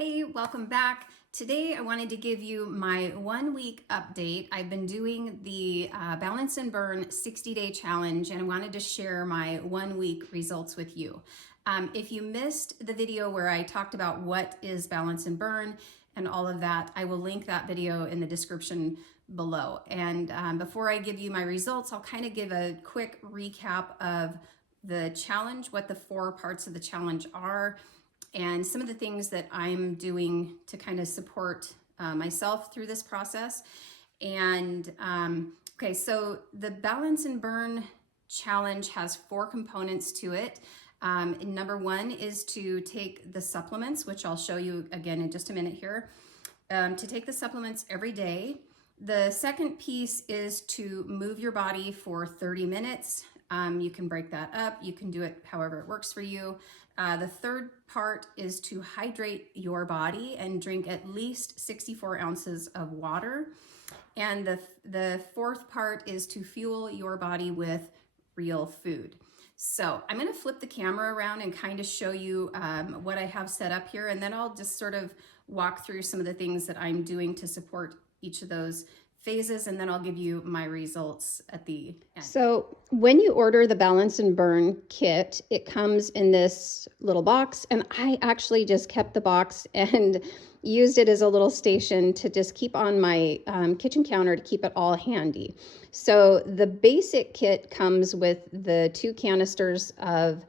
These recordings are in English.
Hey, welcome back. Today I wanted to give you my 1 week update. I've been doing the Balance and Burn 60-day challenge, and I wanted to share my 1 week results with you. If you missed the video where I talked about what is Balance and Burn and all of that, I will link that video in the description below. And before I give you my results, I'll kind of give a quick recap of the challenge, what the 4 parts of the challenge are, and some of the things that I'm doing to kind of support myself through this process. And okay, so the Balance and Burn challenge has 4 components to it. Number 1 is to take the supplements, which I'll show you again in just a minute here, to take the supplements every day. The second piece is to move your body for 30 minutes. You can break that up. You can do it however it works for you. The third part is to hydrate your body and drink at least 64 ounces of water. And the fourth part is to fuel your body with real food. So I'm going to flip the camera around and kind of show you what I have set up here, and then I'll just sort of walk through some of the things that I'm doing to support each of those phases, and then I'll give you my results at the end. So when you order the Balance and Burn kit, it comes in this little box, and I actually just kept the box and used it as a little station to just keep on my kitchen counter to keep it all handy. So the basic kit comes with the 2 canisters of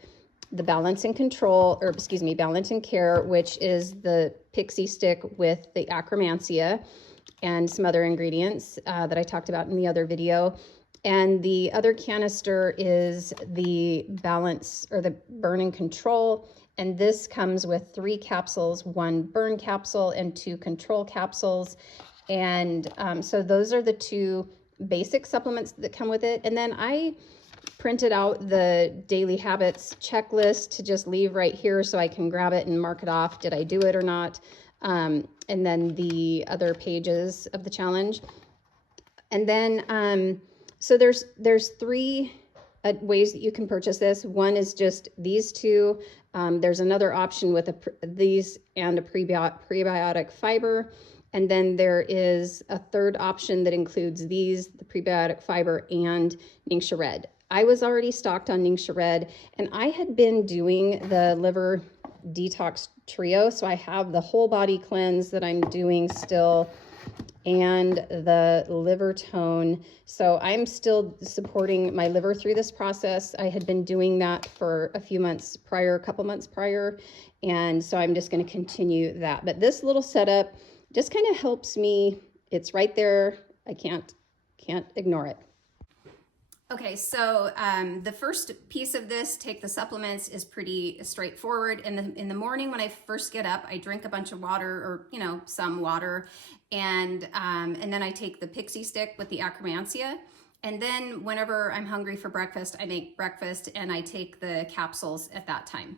the Balance and Control, or excuse me, Balance and Care, which is the pixie stick with the Akkermansia and some other ingredients that I talked about in the other video. And the other canister is the Balance or the Burn and Control. And this comes with 3 capsules, 1 burn capsule and 2 control capsules. And so those are the 2 basic supplements that come with it. And then I printed out the daily habits checklist to just leave right here so I can grab it and mark it off. Did I do it or not? And then the other pages of the challenge. And then, so there's 3 ways that you can purchase this. One is just these 2. There's another option with these and a prebiotic fiber. And then there is a third option that includes these, the prebiotic fiber and Ningxia Red. I was already stocked on Ningxia Red, and I had been doing the liver detox trio, so I have the whole body cleanse that I'm doing still and the liver tone. So I'm still supporting my liver through this process. I had been doing that for a couple months prior, and so I'm just going to continue that. But this little setup just kind of helps me. It's right there. I can't ignore it. Okay, so the first piece of this, take the supplements, is pretty straightforward. In the morning when I first get up, I drink a bunch of water, or some water, and then I take the pixie stick with the Akkermansia. And then whenever I'm hungry for breakfast, I make breakfast and I take the capsules at that time.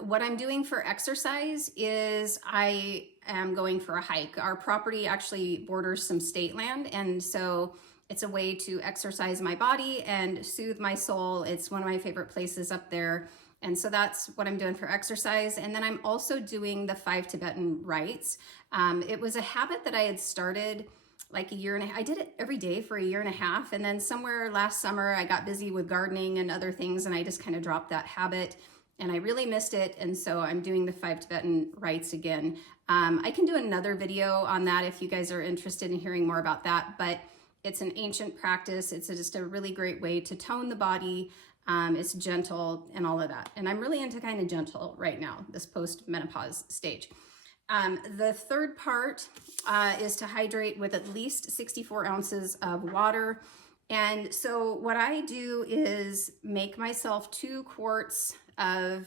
What I'm doing for exercise is I am going for a hike. Our property actually borders some state land, and so it's a way to exercise my body and soothe my soul. It's one of my favorite places up there. And so that's what I'm doing for exercise. And then I'm also doing the 5 Tibetan rites. It was a habit that I had started like a year and a half. I did it every day for a year and a half. And then somewhere last summer, I got busy with gardening and other things, and I just kind of dropped that habit. And I really missed it. And so I'm doing the 5 Tibetan rites again. I can do another video on that if you guys are interested in hearing more about that. But it's an ancient practice. It's just a really great way to tone the body. It's gentle and all of that. And I'm really into kind of gentle right now, this post-menopause stage. The third part is to hydrate with at least 64 ounces of water. And so what I do is make myself 2 quarts of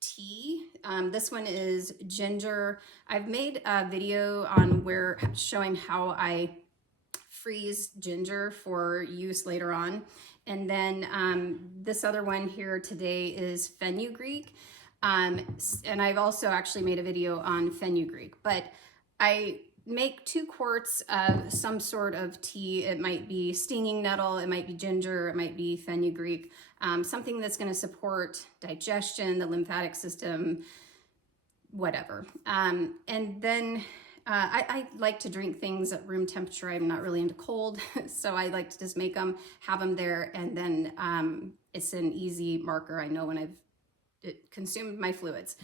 tea. This one is ginger. I've made a video on showing how I freeze ginger for use later on. And then this other one here today is fenugreek. And I've also actually made a video on fenugreek, but I make 2 quarts of some sort of tea. It might be stinging nettle, it might be ginger, it might be fenugreek, something that's going to support digestion, the lymphatic system, whatever. And then I like to drink things at room temperature. I'm not really into cold, so I like to just make them, have them there, and then it's an easy marker. I know when I've consumed my fluids.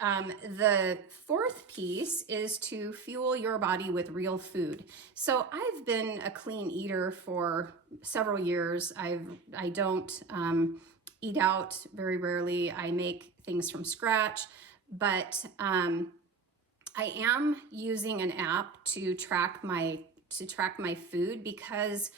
The fourth piece is to fuel your body with real food. So I've been a clean eater for several years. I don't eat out very rarely. I make things from scratch, but I am using an app to track my food, because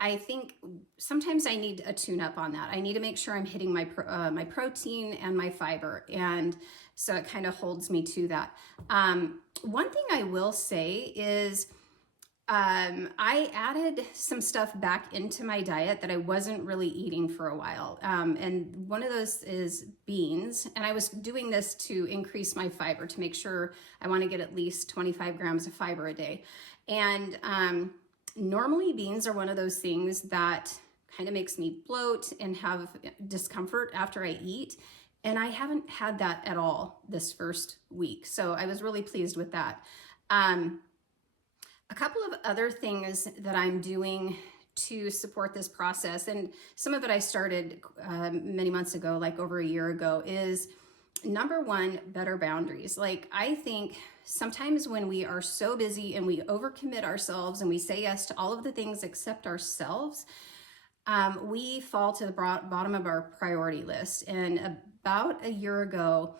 I think sometimes I need a tune up on that. I need to make sure I'm hitting my my protein and my fiber, and so it kind of holds me to that. One thing I will say is I added some stuff back into my diet that I wasn't really eating for a while. And one of those is beans. And I was doing this to increase my fiber, to make sure I want to get at least 25 grams of fiber a day. And normally beans are one of those things that kind of makes me bloat and have discomfort after I eat. And I haven't had that at all this first week. So I was really pleased with that. A couple of other things that I'm doing to support this process, and some of it I started many months ago, like over a year ago, is number one, better boundaries. Like, I think sometimes when we are so busy and we overcommit ourselves and we say yes to all of the things except ourselves, we fall to the bottom of our priority list. And about a year ago,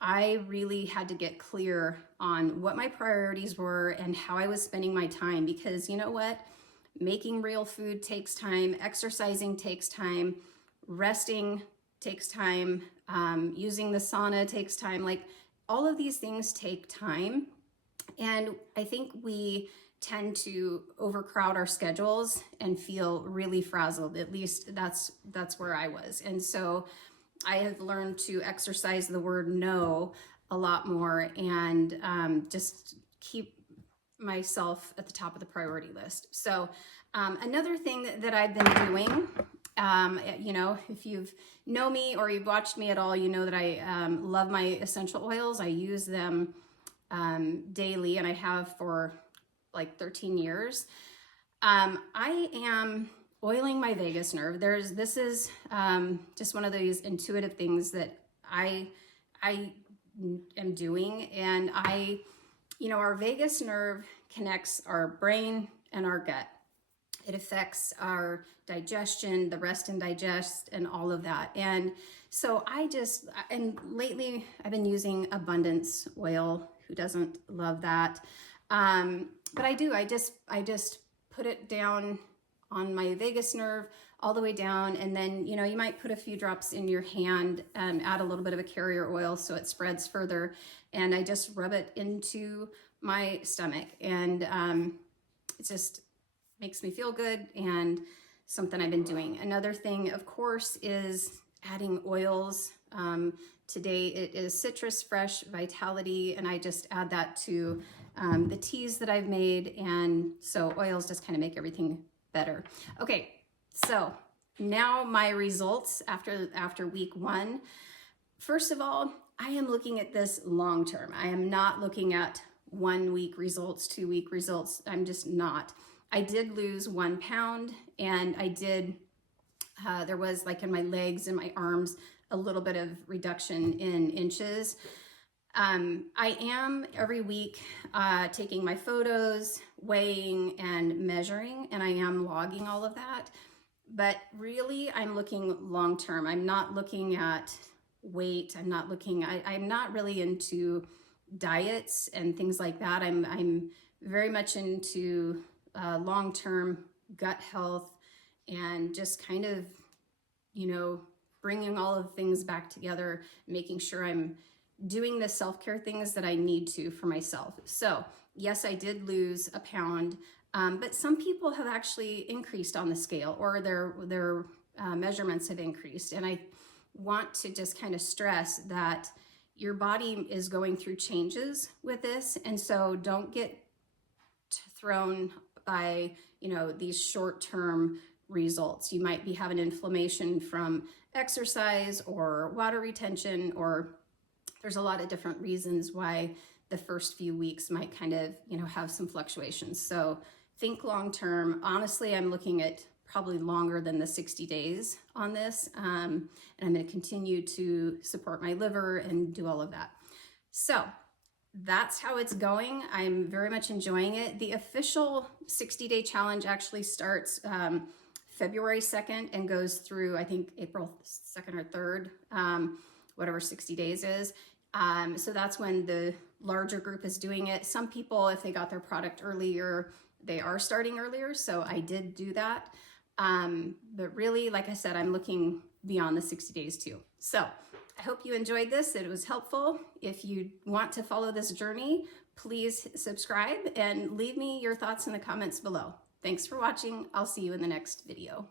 I really had to get clear on what my priorities were and how I was spending my time, because you know what? Making real food takes time, exercising takes time, resting takes time, using the sauna takes time. Like, all of these things take time. And I think we tend to overcrowd our schedules and feel really frazzled. At least that's where I was. And so I have learned to exercise the word no a lot more, and just keep myself at the top of the priority list. So another thing that I've been doing, you know, if you've know me or you've watched me at all, you know that I love my essential oils. I use them daily, and I have for like 13 years. I am oiling my vagus nerve. This is just one of those intuitive things that I am doing. And you know, our vagus nerve connects our brain and our gut. It affects our digestion, the rest and digest, and all of that. And so and lately I've been using abundance oil. Who doesn't love that? But I do, I just put it down on my vagus nerve all the way down. And then, you know, you might put a few drops in your hand and add a little bit of a carrier oil so it spreads further. And I just rub it into my stomach, and it just makes me feel good, and something I've been doing. Another thing, of course, is adding oils. Today it is Citrus Fresh Vitality, and I just add that to the teas that I've made. And so oils just kind of make everything better. Okay, so now my results after week 1. First of all, I am looking at this long term. I am not looking at 1 week results, 2 week results. I'm just not. I did lose 1 pound, and I did, there was, like, in my legs and my arms, a little bit of reduction in inches. I am every week taking my photos, weighing and measuring, and I am logging all of that. But really, I'm looking long term. I'm not looking at weight. I'm not really into diets and things like that. I'm very much into long-term gut health, and just kind of, you know, bringing all of the things back together, making sure I'm doing the self-care things that I need to for myself. So yes, I did lose a pound, but some people have actually increased on the scale, or their measurements have increased. And I want to just kind of stress that your body is going through changes with this. And so don't get thrown by, you know, these short-term results. You might be having inflammation from exercise or water retention, or there's a lot of different reasons why the first few weeks might kind of, have some fluctuations. So think long term. Honestly, I'm looking at probably longer than the 60 days on this. And I'm going to continue to support my liver and do all of that. So that's how it's going. I'm very much enjoying it. The official 60-day challenge actually starts February 2nd and goes through, I think, April 2nd or 3rd, whatever 60 days is. So that's when the larger group is doing it. Some people, if they got their product earlier, they are starting earlier. So I did do that. But really, like I said, I'm looking beyond the 60 days too. So I hope you enjoyed this. It was helpful. If you want to follow this journey, please subscribe and leave me your thoughts in the comments below. Thanks for watching. I'll see you in the next video.